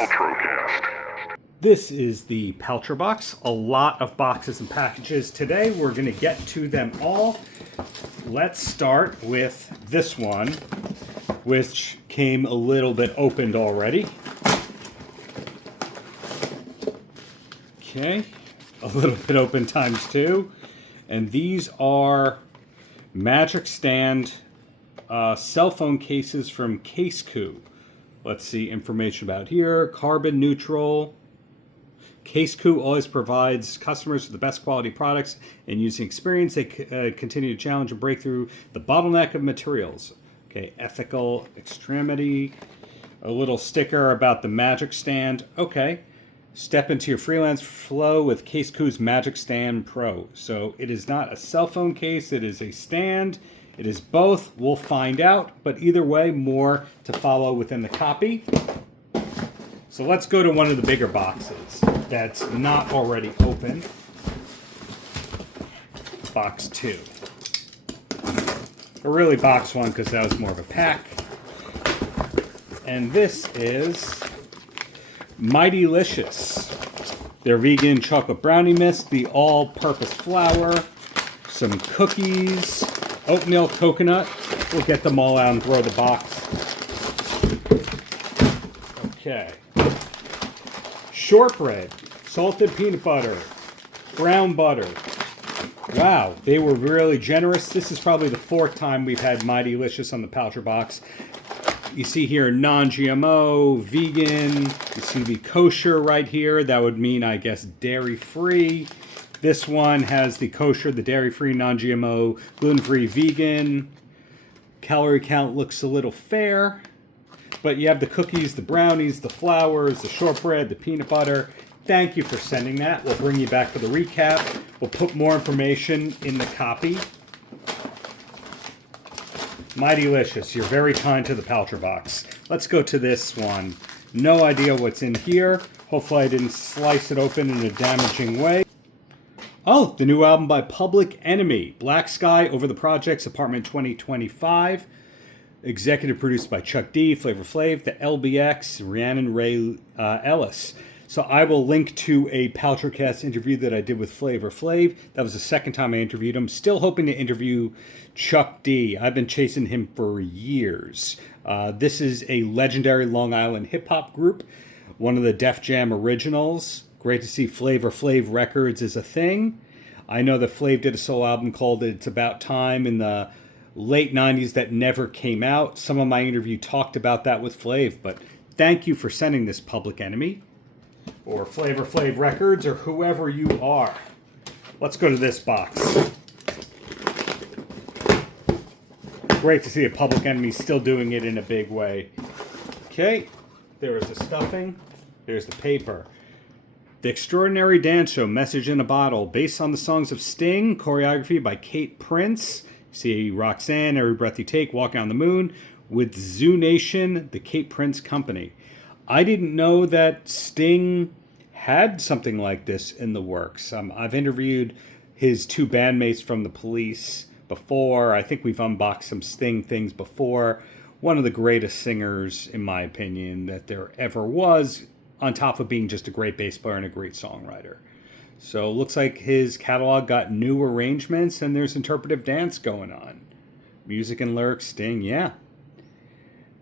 Paltrocast. This is the Paltrobox. A lot of boxes and packages today. We're going to get to them all. Let's start with this one, which came a little bit opened already. Okay, a little bit open times two. And these are Magic Stand cell phone cases from Casekoo. Let's see information about here. Carbon neutral. Casekoo always provides customers with the best quality products, and using experience, they continue to challenge and break through the bottleneck of materials. Okay, ethical extremity. A little sticker about the Magic Stand. Okay. Step into your freelance flow with Casekoo's Magic Stand Pro. So it is not a cell phone case, it is a stand. It is both. We'll find out, but either way, more to follow within the copy. So let's go to one of the bigger boxes that's not already open. Box 2. Or really box 1 because that was more of a pack. And this is Mightylicious. Their vegan chocolate brownie mist, the all-purpose flour, some cookies, oatmeal coconut. We'll get them all out and throw the box. Okay. Shortbread, salted peanut butter, brown butter. Wow, they were really generous. This is probably the 4th time we've had Mightylicious on the Paltrobox. You see here non-GMO, vegan. You see the kosher right here. That would mean, I guess, dairy-free. This one has the kosher, the dairy-free, non-GMO, gluten-free, vegan. Calorie count looks a little fair. But you have the cookies, the brownies, the flowers, the shortbread, the peanut butter. Thank you for sending that. We'll bring you back for the recap. We'll put more information in the copy. Mightylicious, you're very kind to the Paltrobox. Let's go to this one. No idea what's in here. Hopefully I didn't slice it open in a damaging way. Oh, the new album by Public Enemy. Black Sky Over the Projects, Apartment 2025. Executive produced by Chuck D, Flavor Flav, the LBX, Rhiannon Ray Ellis. So I will link to a Paltrocast interview that I did with Flavor Flav. That was the 2nd time I interviewed him. Still hoping to interview Chuck D. I've been chasing him for years. This is a legendary Long Island hip-hop group, one of the Def Jam originals. Great to see Flavor Flav Records is a thing. I know that Flav did a solo album called It's About Time in the late 90s that never came out. Some of my interview talked about that with Flav, but thank you for sending this, Public Enemy, or Flavor Flav Records, or whoever you are. Let's go to this box. Great to see a Public Enemy still doing it in a big way. Okay, there is the stuffing. There's the paper. The Extraordinary Dance Show, Message in a Bottle, based on the songs of Sting, choreography by Kate Prince. See Roxanne, Every Breath You Take, Walking on the Moon, with Zoo Nation, the Kate Prince Company. I didn't know that Sting had something like this in the works. I've interviewed his 2 bandmates from the Police before. I think we've unboxed some Sting things before. One of the greatest singers, in my opinion, that there ever was, on top of being just a great bass player and a great songwriter. So it looks like his catalog got new arrangements and there's interpretive dance going on. Music and lyrics, Sting, yeah.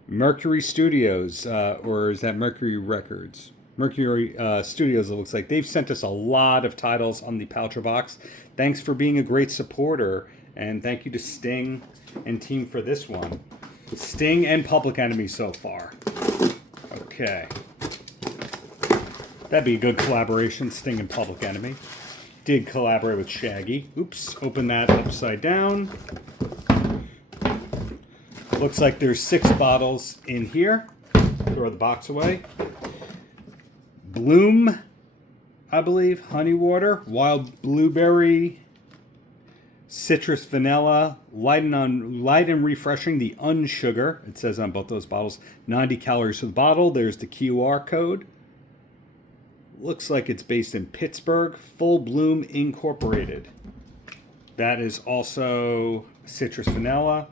Mercury Studios, or is that Mercury Records? Mercury Studios, it looks like. They've sent us a lot of titles on the Paltrobox. Thanks for being a great supporter, and thank you to Sting and team for this one. Sting and Public Enemy so far. Okay. That'd be a good collaboration, Sting and Public Enemy. Did collaborate with Shaggy. Oops, open that upside down. Looks like there's 6 bottles in here. Throw the box away. Blume, I believe, honey water, wild blueberry, citrus vanilla, light and refreshing, the unsugar. It says on both those bottles, 90 calories for the bottle. There's the QR code. Looks like it's based in Pittsburgh. Full Bloom Incorporated. That is also citrus vanilla.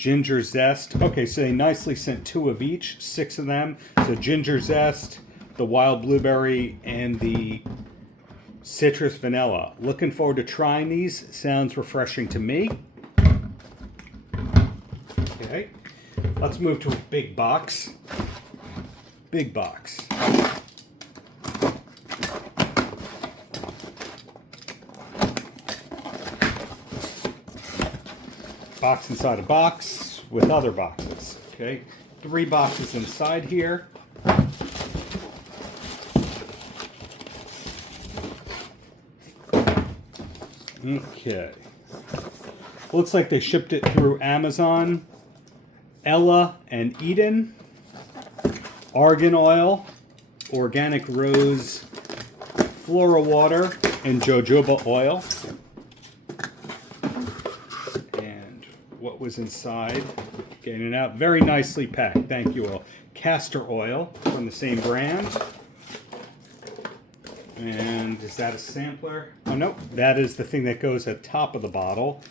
ginger zest. Okay, so they nicely sent 2 of each, 6 of them. So ginger zest, the wild blueberry, and the citrus vanilla. Looking forward to trying these. Sounds refreshing to me. Okay, let's move to a big box. Big box. Box inside a box with other boxes. Okay, 3 boxes inside here. Okay, looks like they shipped it through Amazon. Ella and Eden, argan oil, organic rose, flora water, and jojoba oil. What was inside, getting it out, very nicely packed, thank you all. Castor oil from the same brand. And is that a sampler? Oh no, that is the thing that goes at top of the bottle.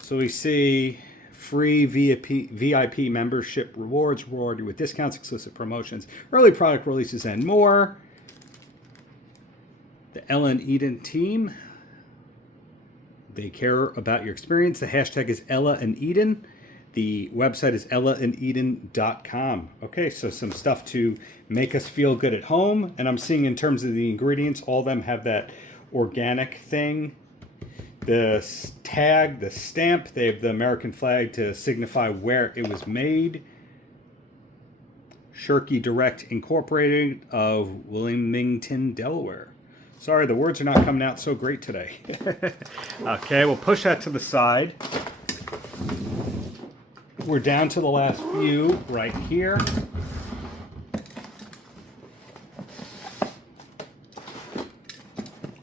So we see free VIP membership rewards, rewarded with discounts, exclusive promotions, early product releases, and more. The Ella and Eden team, they care about your experience. The hashtag is Ella and Eden. The website is ellaandeden.com. Okay, so some stuff to make us feel good at home. And I'm seeing in terms of the ingredients, all of them have that organic thing. The tag, the stamp, they have the American flag to signify where it was made. Shirky Direct Incorporated of Wilmington, Delaware. Sorry, the words are not coming out so great today. Okay, we'll push that to the side. We're down to the last few right here.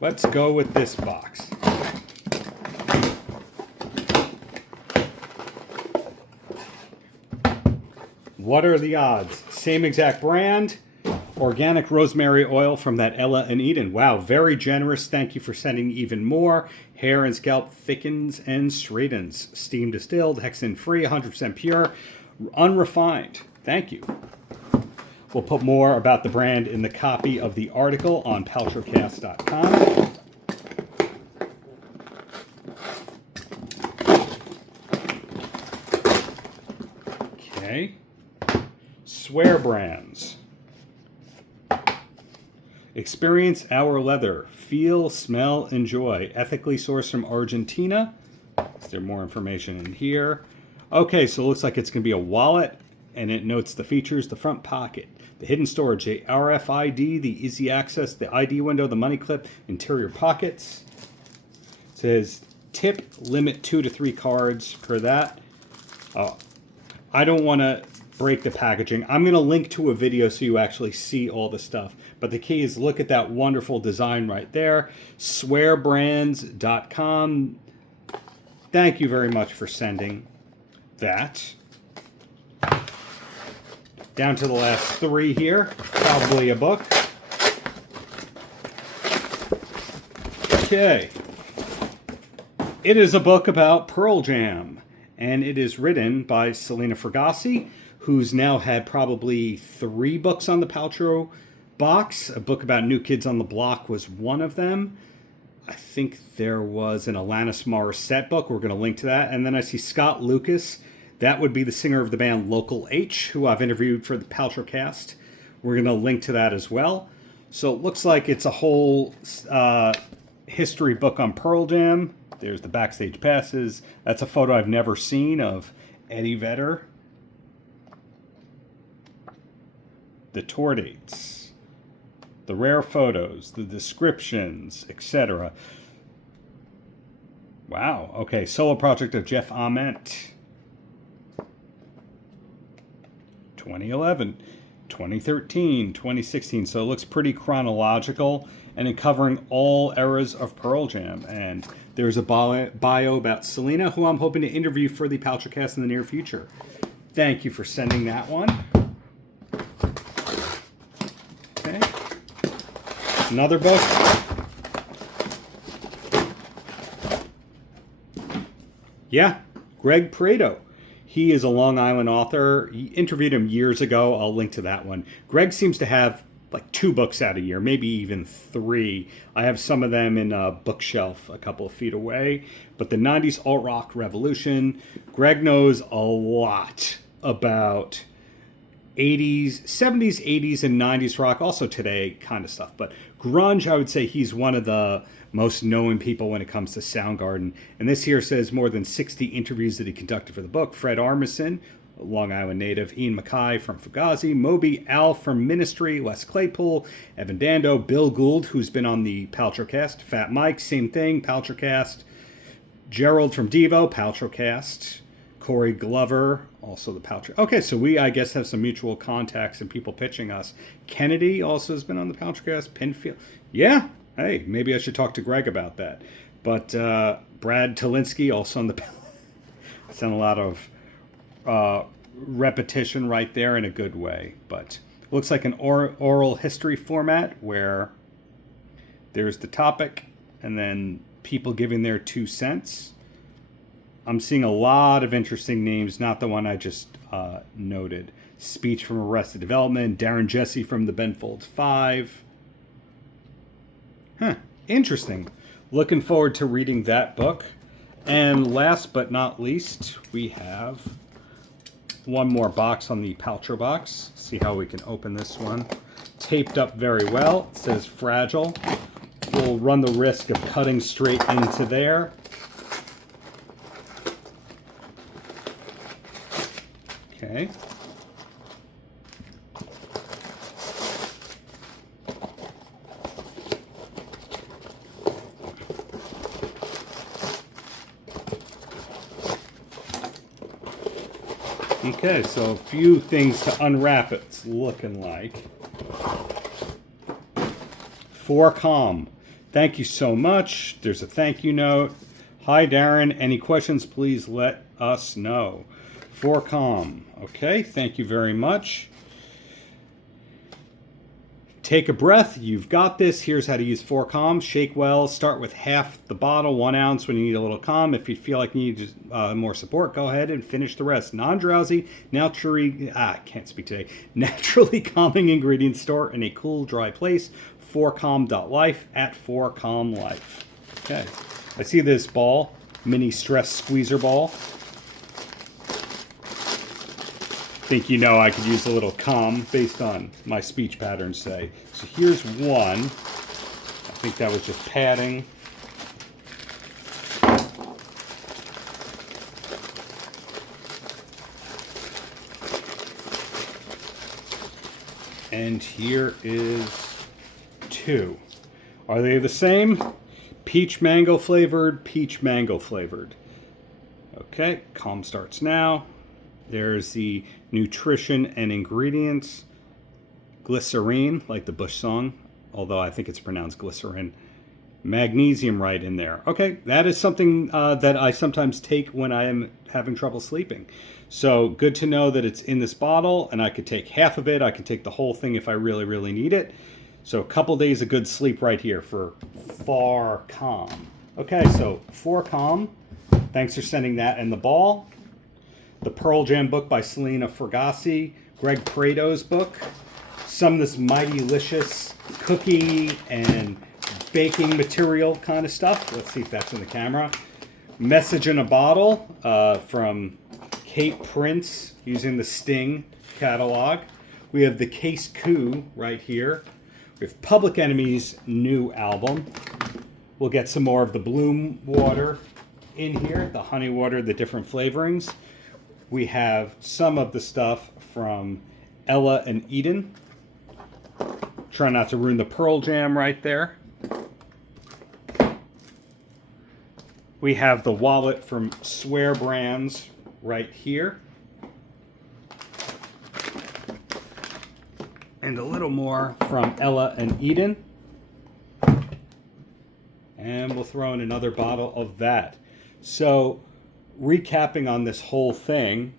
Let's go with this box. What are the odds? Same exact brand. Organic rosemary oil from that Ella and Eden. Wow, very generous. Thank you for sending even more. Hair and scalp thickens and straightens. Steam distilled, hexane free, 100% pure, unrefined. Thank you. We'll put more about the brand in the copy of the article on Paltrocast.com. Okay. Swear brands. Experience our leather. Feel, smell, enjoy. Ethically sourced from Argentina. Is there more information in here? Okay, so it looks like it's going to be a wallet, and it notes the features, the front pocket, the hidden storage, the RFID, the easy access, the ID window, the money clip, interior pockets. It says tip, limit 2 to 3 cards per that. I don't want to break the packaging. I'm going to link to a video so you actually see all the stuff. But the key is look at that wonderful design right there. Swearbrands.com. Thank you very much for sending that. Down to the last 3 here. Probably a book. Okay. It is a book about Pearl Jam. And it is written by Selena Fragassi, who's now had probably 3 books on the Paltrobox. A book about New Kids on the Block was one of them. I think there was an Alanis Morissette book. We're going to link to that. And then I see Scott Lucas. That would be the singer of the band Local H, who I've interviewed for the Paltrocast. We're going to link to that as well. So it looks like it's a whole history book on Pearl Jam. There's the backstage passes. That's a photo I've never seen of Eddie Vedder. The tour dates, the rare photos, the descriptions, etc. Wow, okay, solo project of Jeff Ament. 2011, 2013, 2016, so it looks pretty chronological and in covering all eras of Pearl Jam. And there's a bio about Selena, who I'm hoping to interview for the Paltrocast in the near future. Thank you for sending that one. Okay. Another book. Yeah, Greg Prato. He is a Long Island author. He interviewed him years ago. I'll link to that one. Greg seems to have like 2 books out a year, maybe even 3. I have some of them in a bookshelf a couple of feet away. But the 90s alt-rock revolution, Greg knows a lot about 80s, 70s, 80s, and 90s rock, also today kind of stuff. But grunge, I would say he's one of the most known people when it comes to Soundgarden. And this here says more than 60 interviews that he conducted for the book. Fred Armisen, a Long Island native, Ian Mackay from Fragassi, Moby, Al from Ministry, Les Claypool, Evan Dando, Bill Gould, who's been on the Paltrocast, Fat Mike, same thing, Paltrocast, Gerald from Devo, Paltrocast, Corey Glover, also the Paltrow. Okay, so we, I guess, have some mutual contacts and people pitching us. Kennedy also has been on the Paltrocast. Pinfield. Yeah, hey, maybe I should talk to Greg about that. But Brad Talinsky also on the It's done a lot of repetition right there in a good way. But it looks like an oral history format where there's the topic and then people giving their 2 cents. I'm seeing a lot of interesting names, not the one I just noted. Speech from Arrested Development, Darren Jesse from the Ben Folds 5. Interesting. Looking forward to reading that book. And last but not least, we have one more box on the Paltrobox. See how we can open this one. Taped up very well. It says fragile. We'll run the risk of cutting straight into there. Okay. Okay, so a few things to unwrap it's looking like. For Calm. Thank you so much. There's a thank you note. Hi, Darren. Any questions, please let us know. For Calm. Okay, thank you very much. Take a breath. You've got this. Here's how to use For Calm. Shake well. Start with half the bottle, 1 ounce when you need a little calm. If you feel like you need more support, go ahead and finish the rest. Non-drowsy, naturally calming ingredients. Store in a cool, dry place. forcalm.life at forcalmlife. Okay. I see this ball, mini stress squeezer ball. Think you know I could use a little calm based on my speech patterns say. So here's one. I think that was just padding. And here is 2. Are they the same? Peach mango flavored, peach mango flavored. Okay, calm starts now. There's the nutrition and ingredients. Glycerine, like the Bush song, although I think it's pronounced glycerin. Magnesium right in there. Okay, that is something that I sometimes take when I am having trouble sleeping. So good to know that it's in this bottle, and I could take half of it. I can take the whole thing if I really, really need it. So a couple days of good sleep right here for For Calm. Okay, so For Calm. Thanks for sending that and the ball. The Pearl Jam book by Selena Fragassi, Greg Prato's book, some of this Mightylicious cookie and baking material kind of stuff. Let's see if that's in the camera. Message in a Bottle from Kate Prince using the Sting catalog. We have the Casekoo right here. We have Public Enemy's new album. We'll get some more of the Blume water in here, the honey water, the different flavorings. We have some of the stuff from Ella and Eden. Try not to ruin the Pearl Jam right there. We have the wallet from Swear Brands right here. And a little more from Ella and Eden. And we'll throw in another bottle of that. So, recapping on this whole thing,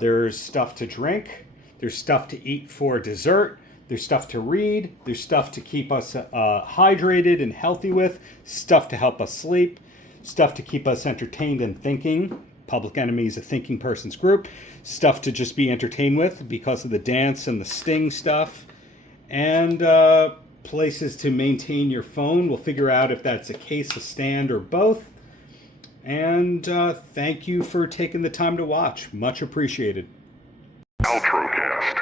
there's stuff to drink, there's stuff to eat for dessert, there's stuff to read, there's stuff to keep us hydrated and healthy with, stuff to help us sleep, stuff to keep us entertained and thinking Public Enemy is a thinking person's group. Stuff to just be entertained with because of the dance and the sting stuff. And places to maintain your phone. We'll figure out if that's a case, a stand, or both. And thank you for taking the time to watch. Much appreciated. Paltrocast.